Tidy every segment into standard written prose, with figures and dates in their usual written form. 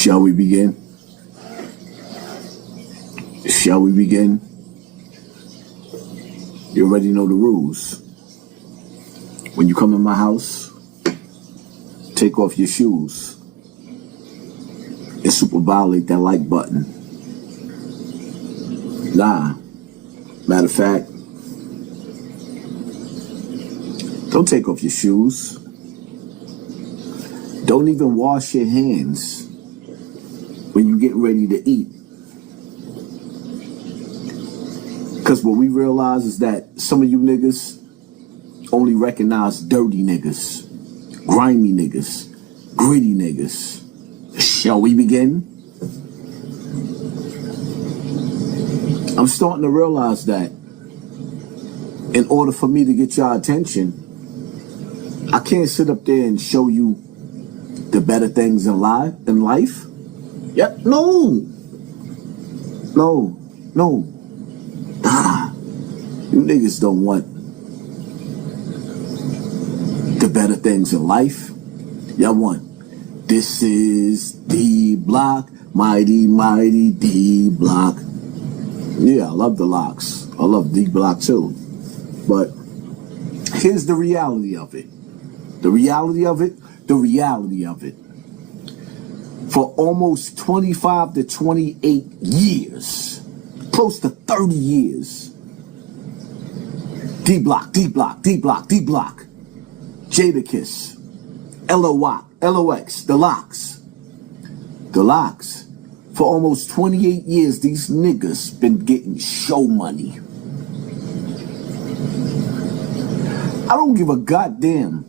Shall we begin? Shall we begin? You already know the rules. When you come in my house, take off your shoes and super violate that like button. Nah, matter of fact, don't take off your shoes. Don't even wash your hands when you get ready to eat. Because what we realize is that some of you niggas only recognize dirty niggas, grimy niggas, gritty niggas. Shall we begin? I'm starting to realize that in order for me to get your attention, I can't sit up there and show you the better things in life. Yep, no. You niggas don't want the better things in life. Y'all want, this is D Block, mighty, mighty D Block. Yeah, I love the locks. I love D Block too. But here's the reality of it. The reality of it. For almost 25 to 28 years, close to 30 years, D-Block, Jadakiss, LOX, the locks. For almost 28 years, these niggas been getting show money. I don't give a goddamn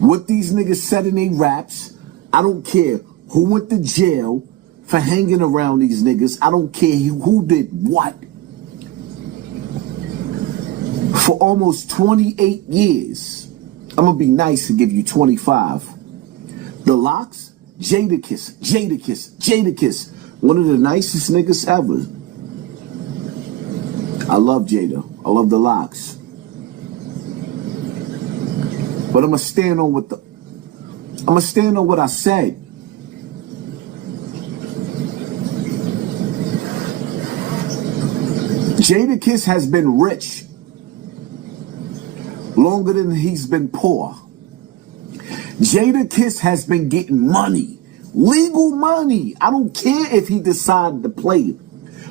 what these niggas said in their raps. I don't care who went to jail for hanging around these niggas. I don't care who did what. For almost 28 years, I'm gonna be nice and give you 25. The locks, Jadakiss, one of the nicest niggas ever. I love Jada. I love the locks. But I'm gonna stand on what I said. Jadakiss has been rich longer than he's been poor. Jadakiss has been getting money, legal money. I don't care if he decided to play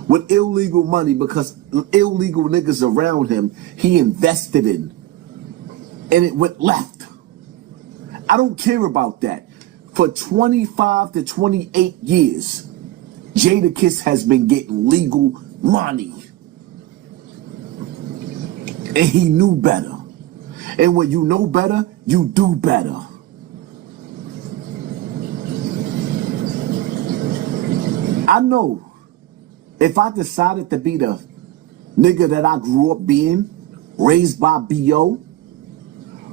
with illegal money, because illegal niggas around him he invested in, and it went left. I don't care about that. For 25 to 28 years, Jadakiss has been getting legal money. And he knew better. And when you know better, you do better. I know if I decided to be the nigga that I grew up being, raised by B.O.,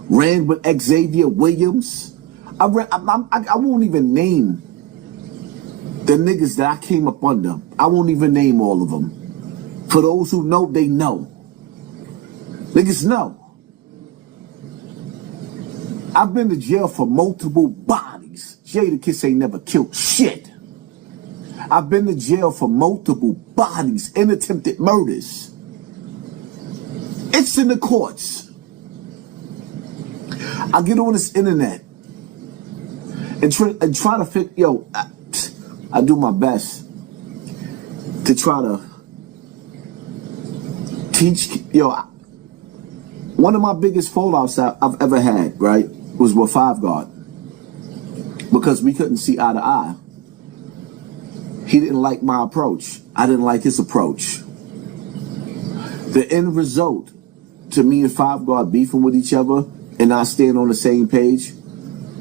ran with Xavier Williams, I won't even name the niggas that I came up under. I won't even name all of them. For those who know, they know. Niggas know. I've been to jail for multiple bodies. Jadakiss ain't never killed shit. I've been to jail for multiple bodies and attempted murders. It's in the courts. I get on this internet and try to figure, I do my best to try to teach, one of my biggest fallouts I've ever had, right, was with Five Guard. Because we couldn't see eye to eye. He didn't like my approach. I didn't like his approach. The end result to me and Five Guard beefing with each other and not staying on the same page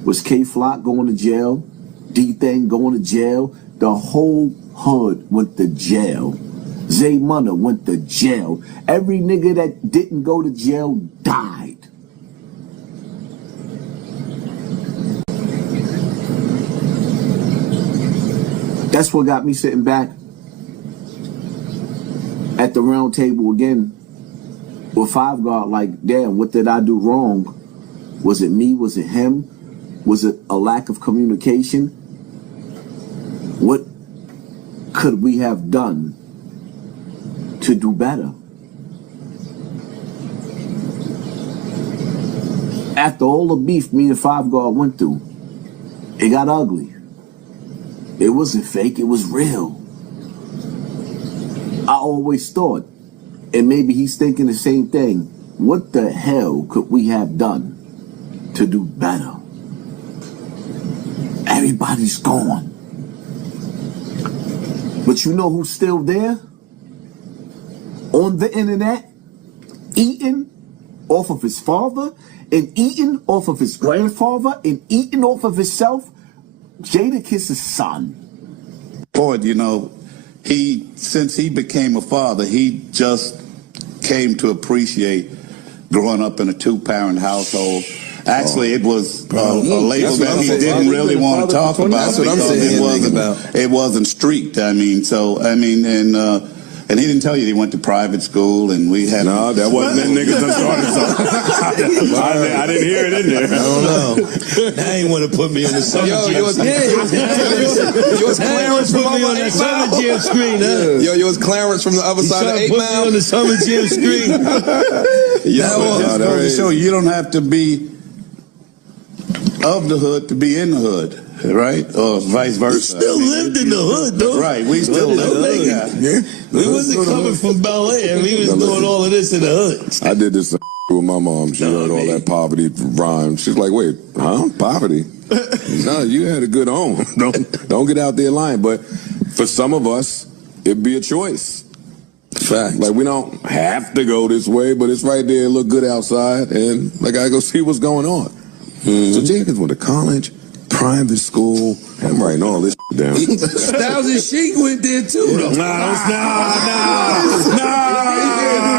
was K-Flock going to jail, D-Thing going to jail. The whole hood went to jail. Zay Munna went to jail. Every nigga that didn't go to jail died. That's what got me sitting back at the round table again with Five Guard like, damn, what did I do wrong? Was it me? Was it him? Was it a lack of communication? What could we have done to do better? After all the beef me and Five Guard went through, it got ugly. It wasn't fake, it was real. I always thought, and maybe he's thinking the same thing, what the hell could we have done to do better? Everybody's gone. But you know who's still there? On the internet, eating off of his father, and eating off of his grandfather, and eating off of himself? Jadakiss's son. Boyd, you know, since he became a father, he just came to appreciate growing up in a two-parent household. Actually, it was a label that he didn't really want to talk about. That's what I'm saying. It wasn't streaked. I mean, and he didn't tell you he went to private school, and we had... No, that wasn't that nigga that started something. I didn't hear it in there. I don't know. That ain't want to put me on the summer jam screen. Yo, it's Clarence from put me on the summer jam screen, huh? Yo, it's Clarence from the other side of 8 Mile. Put me on the summer jam screen. Just goes to show you don't have to be of the hood to be in the hood. Right? Or vice versa. We still lived in the hood, though. Right, we still lived in the hood. We wasn't coming from Bel Air. We was doing all of this in the hood. I did this with my mom. She heard all that poverty rhyme. She's like, wait, huh? Poverty? No, you had a good home. Don't get out there lying. But for some of us, it'd be a choice. Fact. Like, we don't have to go this way, but it's right there, look good outside, and I gotta go see what's going on. So Jadakiss went to college, private school. I'm writing all this down. Styles and Sheik went there too, though. Nah,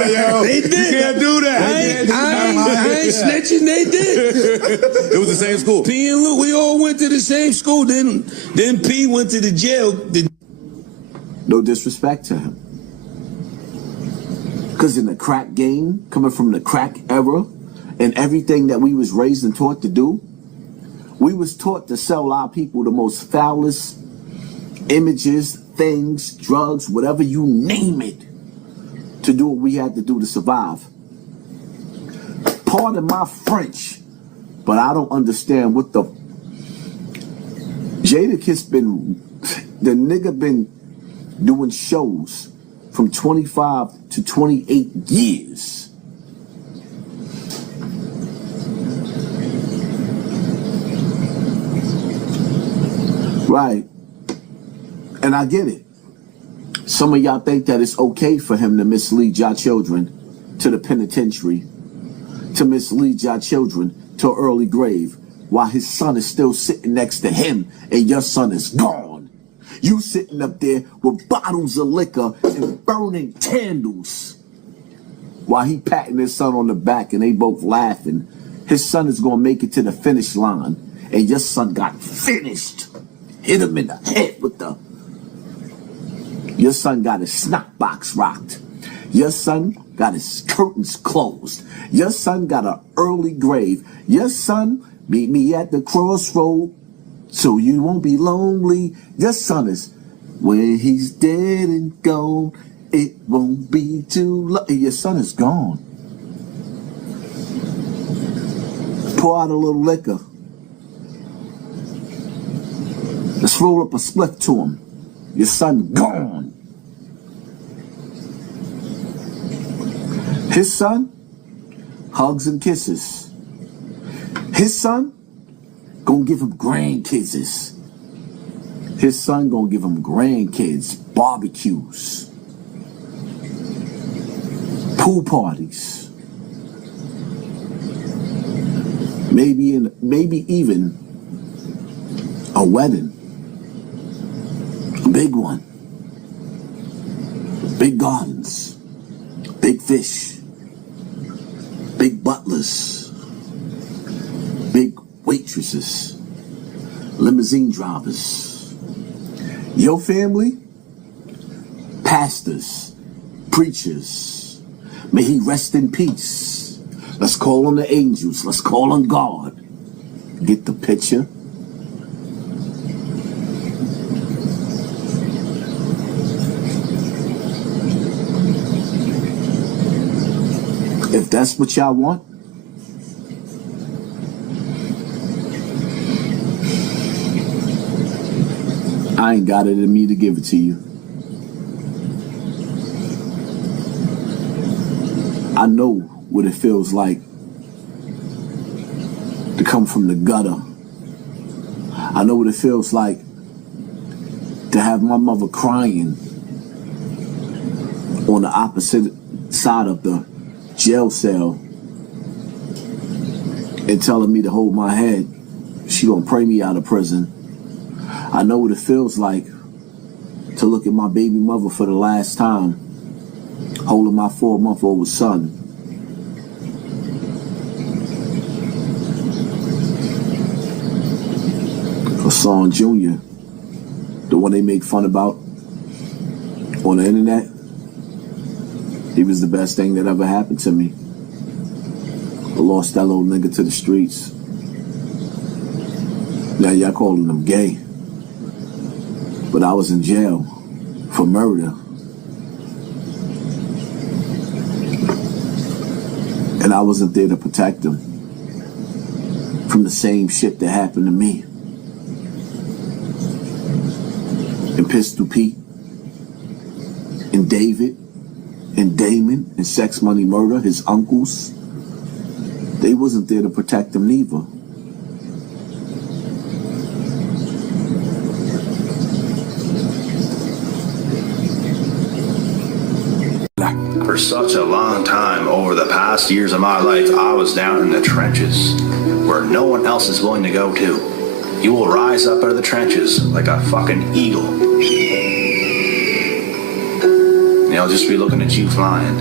yo. They did. You can't do that. I ain't snitching. They did. It was the same school. P and Luke, we all went to the same school. Then P went to the jail. No disrespect to him. Because in the crack game, coming from the crack era, and everything that we was raised and taught to do, we was taught to sell our people the most foulest images, things, drugs, whatever you name it, to do what we had to do to survive. Pardon my French, but I don't understand what the... Jadakiss the nigga been doing shows from 25 to 28 years. Right. And I get it. Some of y'all think that it's okay for him to mislead y'all children to the penitentiary, to mislead y'all children to an early grave, while his son is still sitting next to him and your son is gone. You sitting up there with bottles of liquor and burning candles while he patting his son on the back and they both laughing. His son is going to make it to the finish line and your son got finished. Hit him in the head with the... Your son got his snot box rocked. Your son got his curtains closed. Your son got an early grave. Your son, meet me at the crossroad so you won't be lonely. Your son is, when he's dead and gone, it won't be too long. Your son is gone. Pour out a little liquor. Let's roll up a split to him. Your son gone. His son, hugs and kisses. His son, gonna give him grandkids. His son gonna give him grandkids, barbecues, pool parties, maybe even a wedding. A big one. Big gardens. Big fish. Big butlers. Big waitresses. Limousine drivers. Your family? Pastors. Preachers. May he rest in peace. Let's call on the angels. Let's call on God. Get the picture? that's what y'all want, I ain't got it in me to give it to you. I know what it feels like to come from the gutter. I know what it feels like to have my mother crying on the opposite side of the jail cell and telling me to hold my head. She gonna pray me out of prison. I know what it feels like to look at my baby mother for the last time, holding my 4-month-old son. Hassan Jr., the one they make fun about on the internet, he was the best thing that ever happened to me. I lost that little nigga to the streets. Now y'all calling him gay. But I was in jail for murder. And I wasn't there to protect him from the same shit that happened to me. And Pistol Pete, and David, and Damon, and Sex Money Murder, his uncles, they wasn't there to protect him neither. For such a long time over the past years of my life, I was down in the trenches where no one else is willing to go to. You will rise up out of the trenches like a fucking eagle. And they'll just be looking at you flying.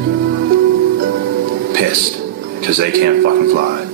Pissed, because they can't fucking fly.